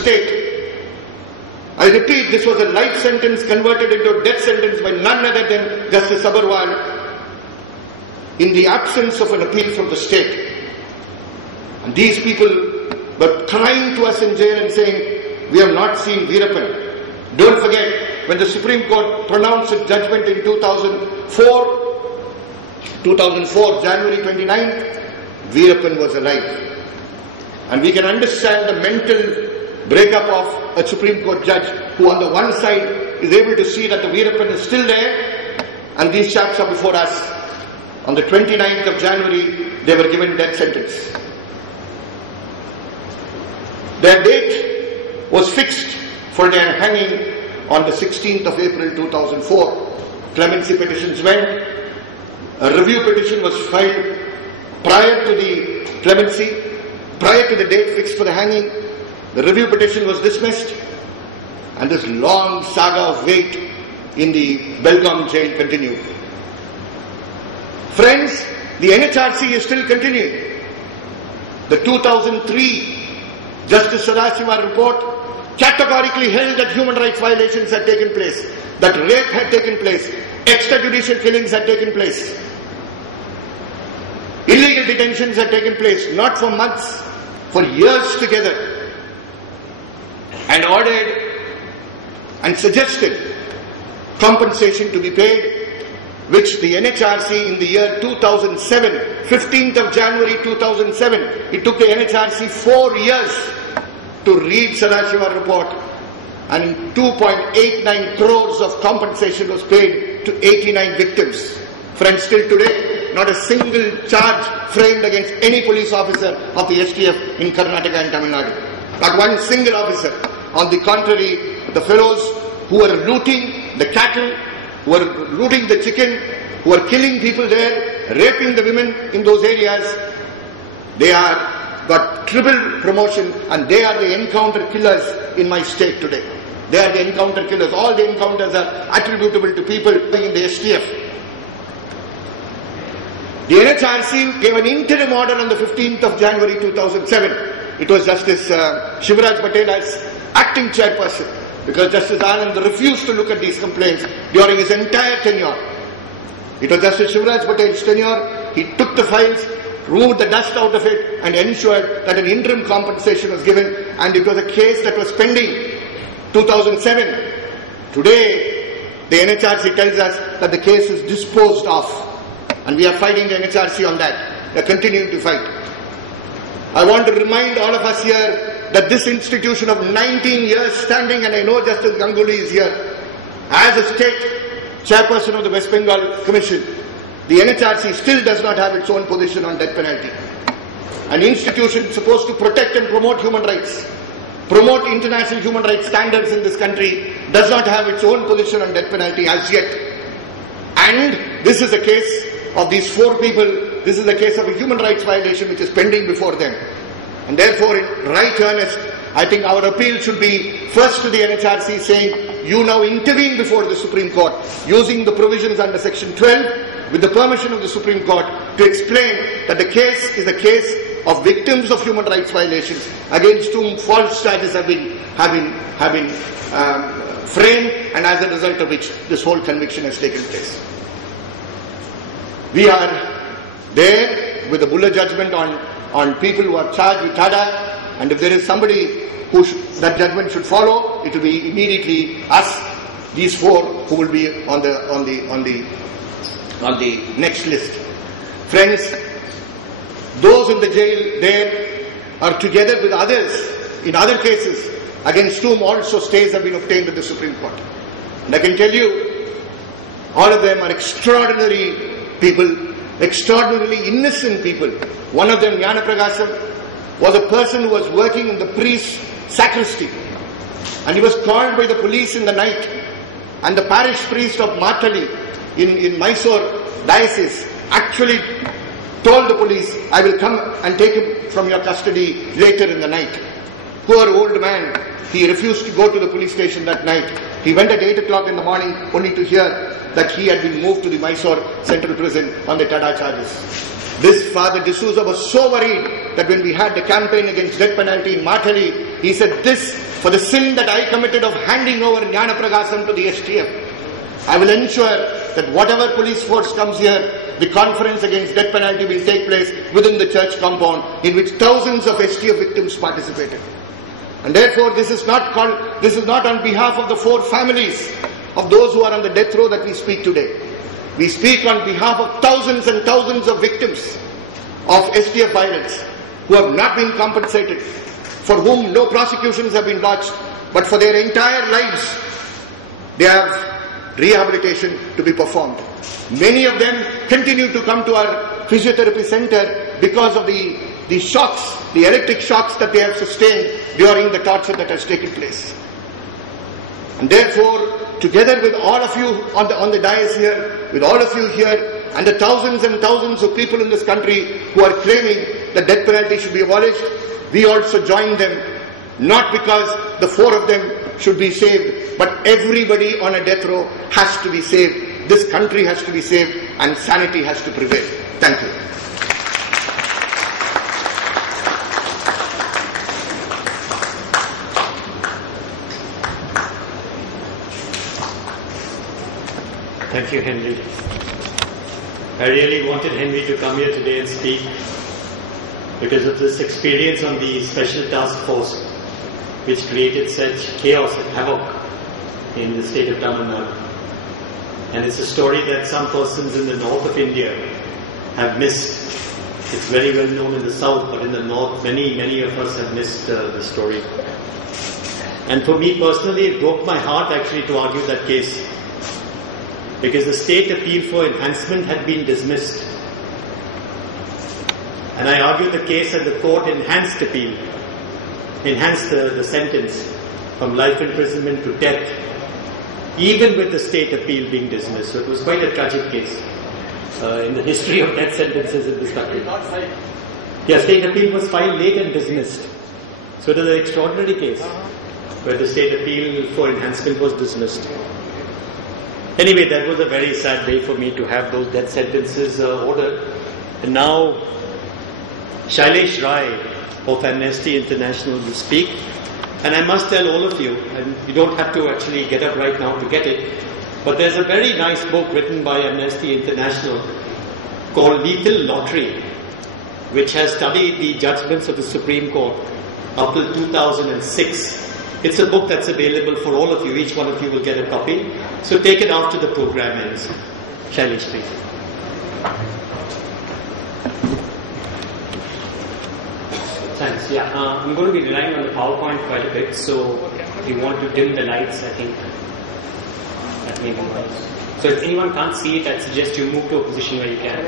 state. I repeat, this was a life sentence converted into a death sentence by none other than Justice Agarwal in the absence of an appeal from the state. And these people were crying to us in jail and saying, we have not seen Veerappan. Don't forget, when the Supreme Court pronounced its judgment in 2004, January 29th, Veerappan was alive. And we can understand the mental breakup of a Supreme Court judge who on the one side is able to see that the Veerappan is still there and these chaps are before us. On the 29th of January, they were given death sentence. Their date was fixed for their hanging on the 16th of April 2004. Clemency petitions went. A review petition was filed prior to the clemency, prior to the date fixed for the hanging. The review petition was dismissed, and this long saga of wait in the Belgaum jail continued. Friends, the NHRC is still continuing. The 2003 Justice Sadashiva report categorically held that human rights violations had taken place, that rape had taken place, extrajudicial killings had taken place, illegal detentions had taken place, not for months, for years together, and ordered and suggested compensation to be paid, which the NHRC in the year 2007, 15th of January 2007, it took the NHRC 4 years to read Sadashiva report, and 2.89 crores of compensation was paid to 89 victims. Friends, still today, not a single charge framed against any police officer of the STF in Karnataka and Tamil Nadu. Not one single officer. On the contrary, the fellows who were looting the cattle, who were looting the chicken, who were killing people there, raping the women in those areas, they are got triple promotion, and they are the encounter killers in my state today. They are the encounter killers. All the encounters are attributable to people in the STF. The NHRC gave an interim order on the 15th of January 2007. It was Justice Shivraj Patel as acting chairperson, because Justice Anhad refused to look at these complaints during his entire tenure. It was Justice Shivraj Patel's tenure. He took the files, removed the dust out of it, and ensured that an interim compensation was given, and it was a case that was pending 2007. Today, the NHRC tells us that the case is disposed of, and we are fighting the NHRC on that. We are continuing to fight. I want to remind all of us here that this institution of 19 years standing, and I know Justice Ganguly is here, as a state chairperson of the West Bengal Commission, the NHRC still does not have its own position on death penalty. An institution supposed to protect and promote human rights, promote international human rights standards in this country, does not have its own position on death penalty as yet. And this is a case of these 4 people, this is a case of a human rights violation which is pending before them. And therefore, in right earnest, I think our appeal should be first to the NHRC saying, you now intervene before the Supreme Court using the provisions under Section 12 with the permission of the Supreme Court to explain that the case is a case of victims of human rights violations against whom false charges have been framed, and as a result of which this whole conviction has taken place. We are there with the Bhullar judgment on people who are charged with TADA, and if there is somebody who that judgment should follow, it will be immediately us, these 4 who will be on the next list. Friends, those in the jail there are together with others in other cases against whom also stays have been obtained at the Supreme Court. And I can tell you, all of them are extraordinary people, extraordinarily innocent people. One of them, Jnana Prakasam, was a person who was working in the priest's sacristy, and he was called by the police in the night, and the parish priest of Matali in Mysore diocese actually told the police, I will come and take him from your custody later in the night. Poor old man, he refused to go to the police station that night. He went at 8 o'clock in the morning only to hear that he had been moved to the Mysore Central Prison on the TADA charges. This Father D'Souza was so worried that when we had the campaign against death penalty in Matali, he said, this for the sin that I committed of handing over Jnana Pragasam to the STF, I will ensure that whatever police force comes here, the conference against death penalty will take place within the church compound, in which thousands of STF victims participated. And therefore, this is not on behalf of the 4 families of those who are on the death row that we speak today. We speak on behalf of thousands and thousands of victims of STF violence who have not been compensated, for whom no prosecutions have been lodged, but for their entire lives they have rehabilitation to be performed. Many of them continue to come to our physiotherapy center because of the shocks, the electric shocks that they have sustained during the torture that has taken place. And therefore, together with all of you on the dais here, with all of you here, and the thousands and thousands of people in this country who are claiming that death penalty should be abolished, we also join them, not because the 4 of them should be saved, but everybody on a death row has to be saved. This country has to be saved, and sanity has to prevail. Thank you. Thank you, Henry. I really wanted Henry to come here today and speak because of this experience on the Special Task Force, which created such chaos and havoc in the state of Tamil Nadu. And it's a story that some persons in the north of India have missed. It's very well known in the south, but in the north, many of us have missed the story. And for me personally, it broke my heart actually to argue that case, because the state appeal for enhancement had been dismissed. And I argued the case and the court enhanced the sentence from life imprisonment to death, even with the state appeal being dismissed. So it was quite a tragic case in the history of death sentences in this country. Yeah, state appeal was filed late and dismissed. So it was an extraordinary case where the state appeal for enhancement was dismissed. Anyway, that was a very sad day for me to have those death sentences ordered. And now, Shailesh Rai of Amnesty International will speak. And I must tell all of you, and you don't have to actually get up right now to get it, but there's a very nice book written by Amnesty International called Lethal Lottery, which has studied the judgments of the Supreme Court up till 2006. It's a book that's available for all of you. Each one of you will get a copy. So take it after the program ends. Shailesh, please. Thanks. Yeah, I'm going to be relying on the PowerPoint quite a bit. So if you want to dim the lights, I think that may be wise. So if anyone can't see it, I'd suggest you move to a position where you can.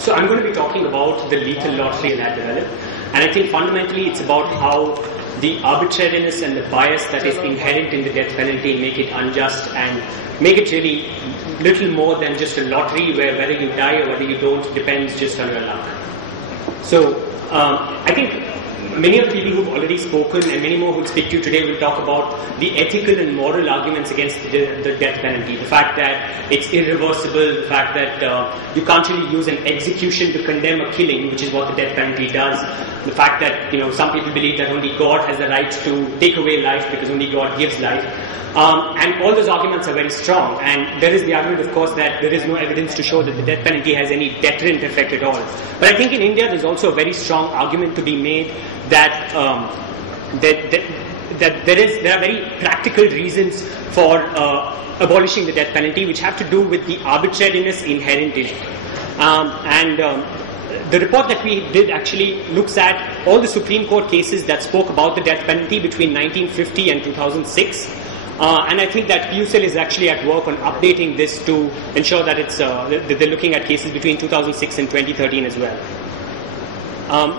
So I'm going to be talking about the lethal lottery that developed. And I think fundamentally it's about how the arbitrariness and the bias that is inherent in the death penalty make it unjust and make it really little more than just a lottery where whether you die or whether you don't depends just on your luck. So I think many of the people who've already spoken and many more who'll speak to you today will talk about the ethical and moral arguments against the death penalty. The fact that it's irreversible, the fact that you can't really use an execution to condemn a killing, which is what the death penalty does. The fact that, some people believe that only God has the right to take away life because only God gives life. And all those arguments are very strong. And there is the argument, of course, that there is no evidence to show that the death penalty has any deterrent effect at all. But I think in India there's also a very strong argument to be made that there are very practical reasons for abolishing the death penalty, which have to do with the arbitrariness inherent in it. The report that we did actually looks at all the Supreme Court cases that spoke about the death penalty between 1950 and 2006. And I think that PUCL is actually at work on updating this to ensure that they're looking at cases between 2006 and 2013 as well.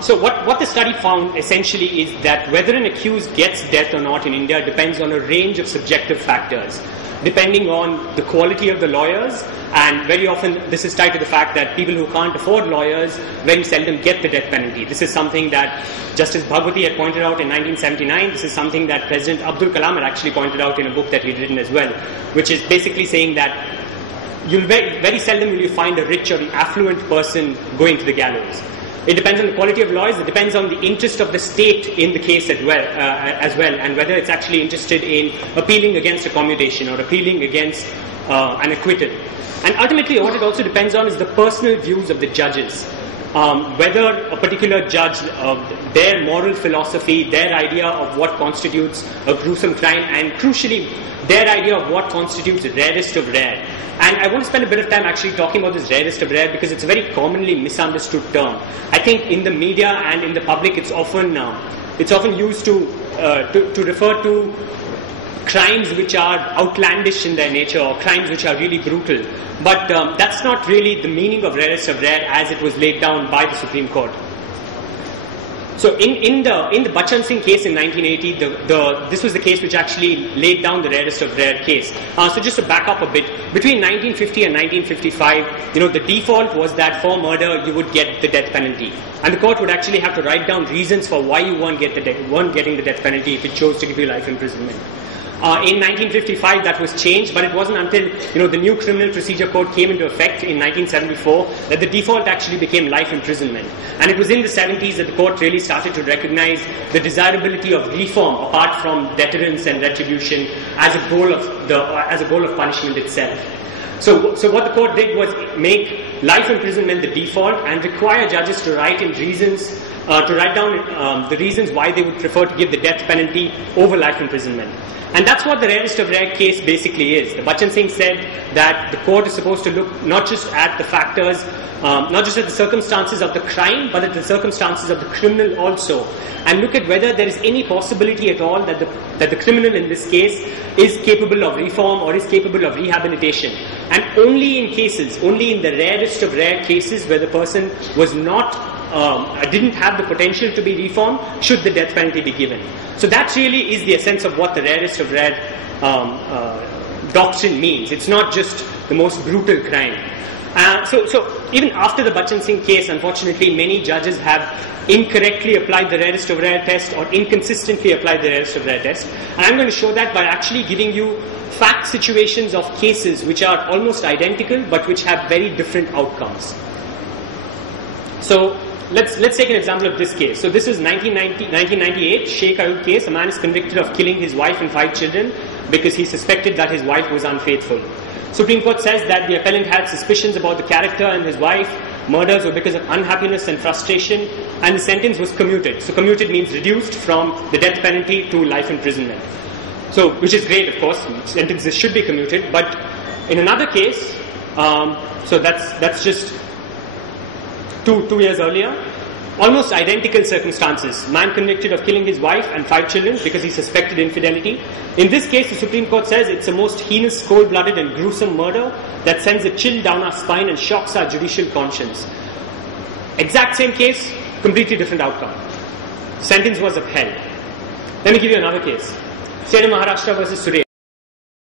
So what the study found essentially is that whether an accused gets death or not in India depends on a range of subjective factors, depending on the quality of the lawyers, and very often this is tied to the fact that people who can't afford lawyers very seldom get the death penalty. This is something that Justice Bhagwati had pointed out in 1979. This is something that President Abdul Kalam had actually pointed out in a book that he'd written as well, which is basically saying that very seldom will you find a rich or an affluent person going to the gallows. It depends on the quality of lawyers. It depends on the interest of the state in the case as well, and whether it's actually interested in appealing against a commutation or appealing against an acquittal. And ultimately, what it also depends on is the personal views of the judges. Whether a particular judge, their moral philosophy, their idea of what constitutes a gruesome crime, and crucially, their idea of what constitutes rarest of rare. And I want to spend a bit of time actually talking about this rarest of rare because it's a very commonly misunderstood term. I think in the media and in the public, it's often used to refer to crimes which are outlandish in their nature or crimes which are really brutal. But that's not really the meaning of rarest of rare as it was laid down by the Supreme Court. So in the Bachchan Singh case in 1980, this was the case which actually laid down the rarest of rare case. So just to back up a bit, between 1950 and 1955, the default was that for murder you would get the death penalty, and the court would actually have to write down reasons for why you weren't getting the death penalty if it chose to give you life imprisonment. In 1955, that was changed, but it wasn't until the new Criminal Procedure Code came into effect in 1974 that the default actually became life imprisonment. And it was in the 70s that the court really started to recognize the desirability of reform apart from deterrence and retribution as a goal of punishment itself. So what the court did was make life imprisonment the default and require judges to write down the reasons why they would prefer to give the death penalty over life imprisonment. And that's what the rarest of rare case basically is. The Bachchan Singh said that the court is supposed to look not just at the factors, not just at the circumstances of the crime, but at the circumstances of the criminal also, and look at whether there is any possibility at all that the criminal in this case is capable of reform or is capable of rehabilitation. And only in the rarest of rare cases where the person was didn't have the potential to be reformed, should the death penalty be given. So that really is the essence of what the rarest of rare doctrine means. It's not just the most brutal crime. So even after the Bachchan Singh case, unfortunately, many judges have incorrectly applied the rarest of rare test or inconsistently applied the rarest of rare test. And I'm going to show that by actually giving you fact situations of cases which are almost identical but which have very different outcomes. So let's take an example of this case. So this is 1998 Sheikh Ayub case. A man is convicted of killing his wife and 5 children because he suspected that his wife was unfaithful. Supreme Court says that the appellant had suspicions about the character and his wife. Murders were because of unhappiness and frustration, and the sentence was commuted. So commuted means reduced from the death penalty to life imprisonment. So, which is great, of course. Sentences should be commuted. But in another case, so that's just two years earlier, almost identical circumstances. Man convicted of killing his wife and 5 children because he suspected infidelity. In this case, the Supreme Court says it's the most heinous, cold-blooded and gruesome murder that sends a chill down our spine and shocks our judicial conscience. Exact same case, completely different outcome. Sentence was upheld. Let me give you another case. State of Maharashtra versus Suresh.